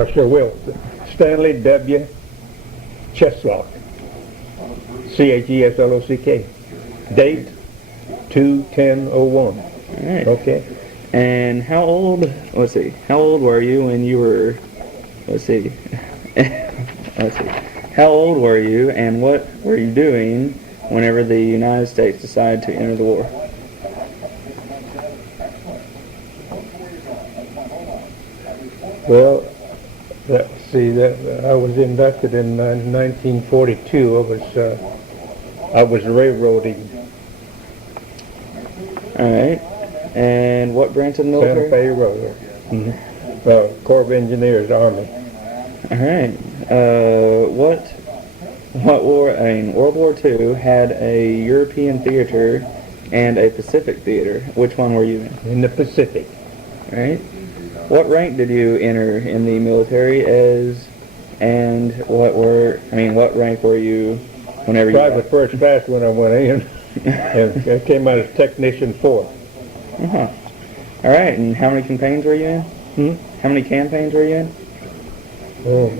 I sure will. Stanley W. Cheslock. Cheslock. Date 2/10/01. All right. Okay. And how old? Let's see. How old were you when you were? Let's see. Let's see. How old were you, and what were you doing whenever the United States decided to enter the war? Well, I was inducted in 1942. I was railroading. All right. And what branch of the military? Santa Fe Railroad. Mm-hmm. Corps of Engineers, Army. All right. What war? I mean, World War II had a European theater and a Pacific theater. Which one were you in? In the Pacific. All right. What rank did you enter in the military as? And what rank were you whenever you? Private first class when I went in, and I came out as technician 4. Uh-huh. All right. And how many campaigns were you in? How many campaigns were you in? Oh,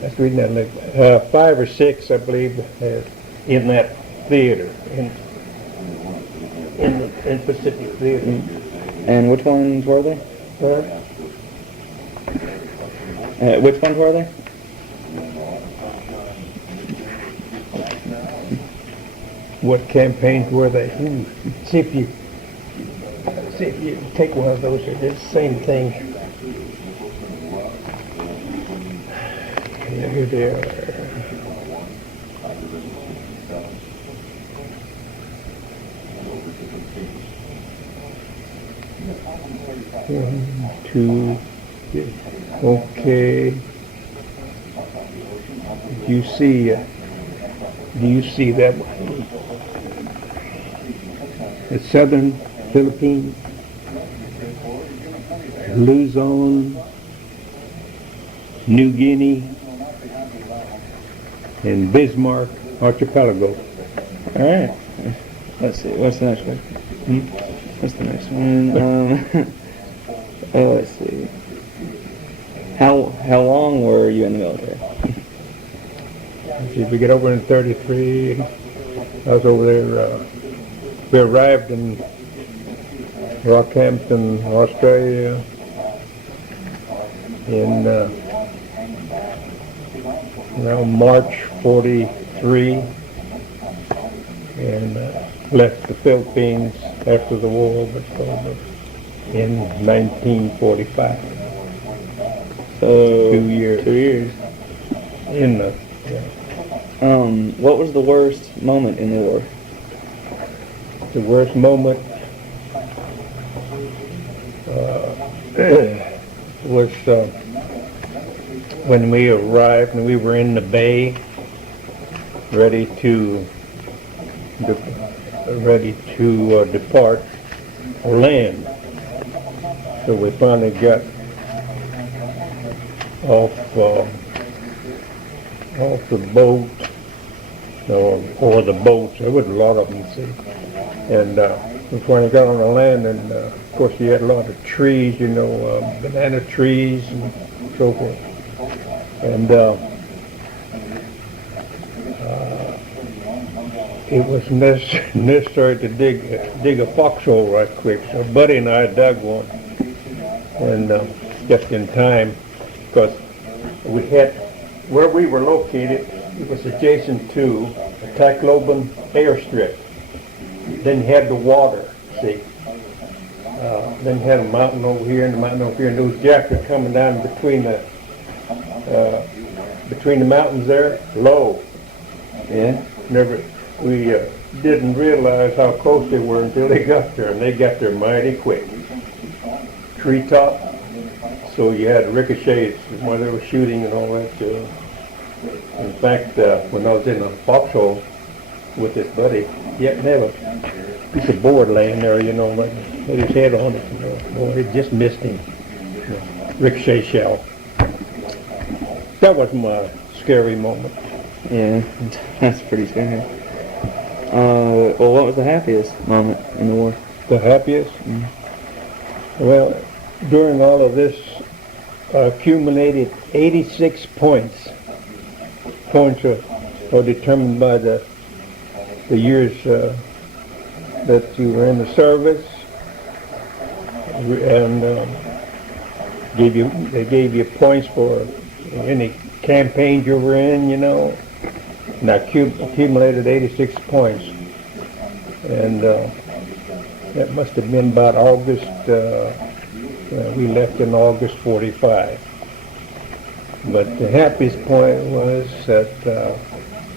that's reading that like 5 or 6, I believe, in that theater in Pacific Theater. And which ones were they? Which ones were they? What campaigns were they? See if you take one of those. It's the same thing. Here they are. One, two, okay. Do you see that one? The Southern Philippines, Luzon, New Guinea, and Bismarck Archipelago. All right. Let's see. What's the next one? What's the next one? Let's see. How long were you in the military? We get over in 33. I was over there. We arrived in Rockhampton, Australia, in March 43, and left the Philippines after the war was over in 1945. So 2 years. 2 years. In the What was the worst moment in the war? The worst moment was when we arrived and we were in the bay, ready to depart or land. So we finally got off the boat, or the boats. There was a lot of them, see. And we finally got on the land, and of course you had a lot of trees, banana trees and so forth. And it was necessary to dig a foxhole right quick. So Buddy and I dug one, and just in time, because we had where we were located. It was adjacent to a Tacloban airstrip. Then you had the water, see. Then you had a mountain over here and a mountain over here, and those jacks were coming down between the mountains there, low. Yeah. We didn't realize how close they were until they got there, and they got there mighty quick. Treetop, so you had ricochets while they were shooting and all that. In fact, when I was in a foxhole with this buddy, he had a piece of board laying there, like had his head on it. Boy, it just missed him. Ricochet shell. That was my scary moment. Yeah, that's pretty scary. Well, what was the happiest moment in the war? The happiest? Well, during all of this accumulated 86 points. Points are determined by the years that you were in the service, and they gave you points for any campaign you were in, you know. And I accumulated 86 points, and that must have been about August. We left in August '45. But the happiest point was that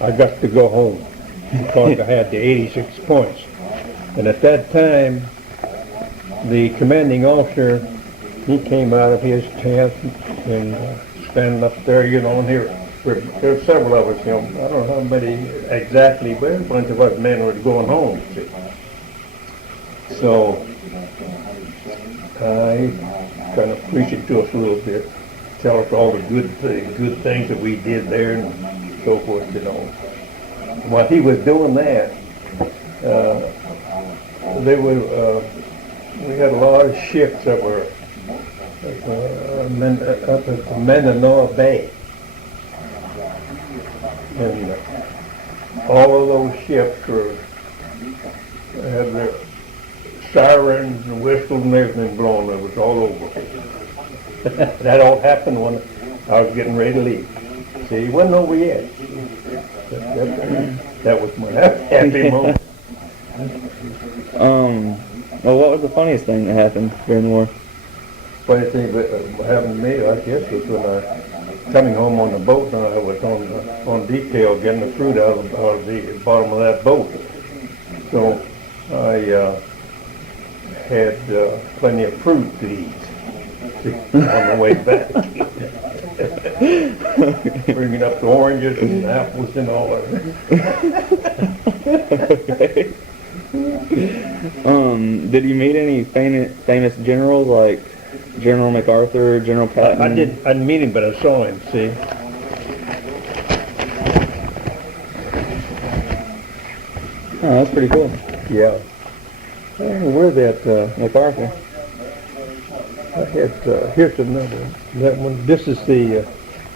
I got to go home because I had the 86 points. And at that time, the commanding officer, he came out of his tent and standing up there, you know, and there were several of us, you know, I don't know how many exactly, but a bunch of us men were going home. See. So I kind of preached it to us a little bit, tell us all the good things that we did there and so forth, you know. While he was doing that, we had a lot of ships that were up at Mananoa Bay. And all of those ships had their sirens and whistles and everything blowing. It was all over. That all happened when I was getting ready to leave. See, it wasn't over yet. That was my happy moment. Well, what was the funniest thing that happened during the war? Funny thing that happened to me, I guess, was when I coming home on the boat, and I was on detail getting the fruit out of the bottom of that boat. So I had plenty of fruit to eat on the way back. Bringing up the oranges and apples and all of it. Okay. Did you meet any famous generals like General MacArthur, General Patton? I didn't meet him, but I saw him, see. Oh, that's pretty cool. Yeah. I don't know where that MacArthur. I had, here's another one. That one. This is the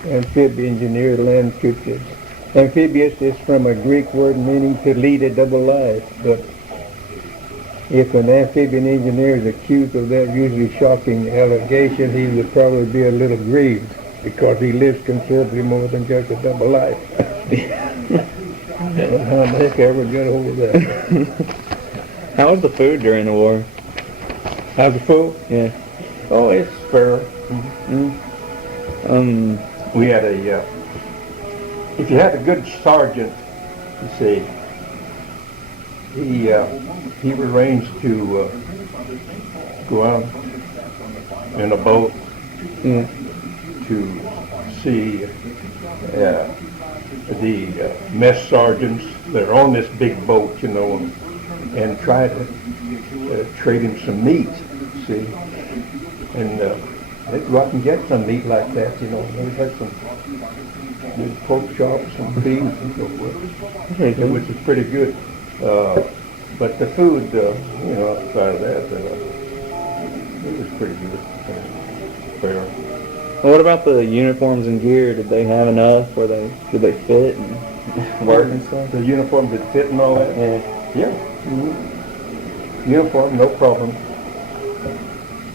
amphibious engineer land creatures. Amphibious is from a Greek word meaning to lead a double life. But if an amphibian engineer is accused of that usually shocking allegation, he would probably be a little grieved because he lives considerably more than just a double life. How the heck I ever got over that? How was the food during the war? How's the food? Yeah. Oh, it's fair. We had if you had a good sergeant, you see, he arranged to go out in a boat to see the mess sergeants that are on this big boat, you know, and try to trade him some meat, see. And they'd go out and get some meat like that, you know. They had some good pork chops and beef and so forth, which is pretty good. But the food, you know, outside of that, it was pretty good. Fair. Well, what about the uniforms and gear? Did they have enough? Did they fit and work and stuff? The uniforms that fit and all that? Yeah. Mm-hmm. Uniform, no problem.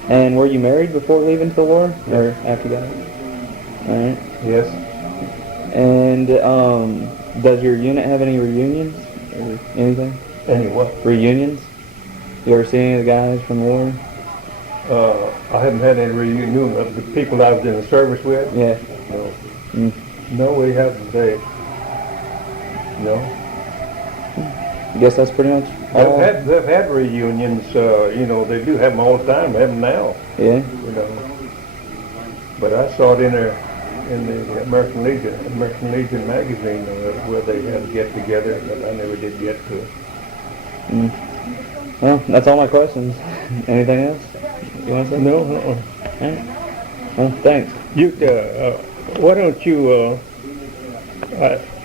And were you married before leaving to the war, or after that? All right. Yes. And does your unit have any reunions or anything? Any what? Reunions? You ever see any of the guys from the war? I haven't had any reunion of the people I was in the service with. Yeah. No. No, we haven't. No. I guess that's pretty much all. They've had reunions. You know, they do have them all the time. They have them now. Yeah. You know. But I saw it in the American Legion magazine where they had to get together, but I never did get to it. Well, that's all my questions. Anything else you want to say? No. All right. Well, thanks. You, why don't you?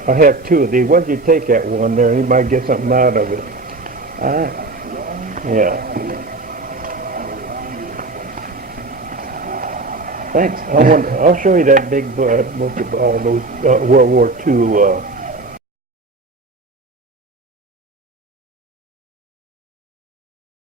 I have two of these. Why don't you take that one there? You might get something out of it. All right. Yeah. Thanks. I'll show you that big book of all those World War II